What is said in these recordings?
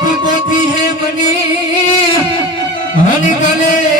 પોતી પોતી હે મને હન ગલે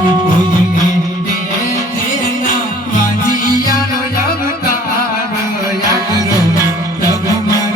Oh, yeah.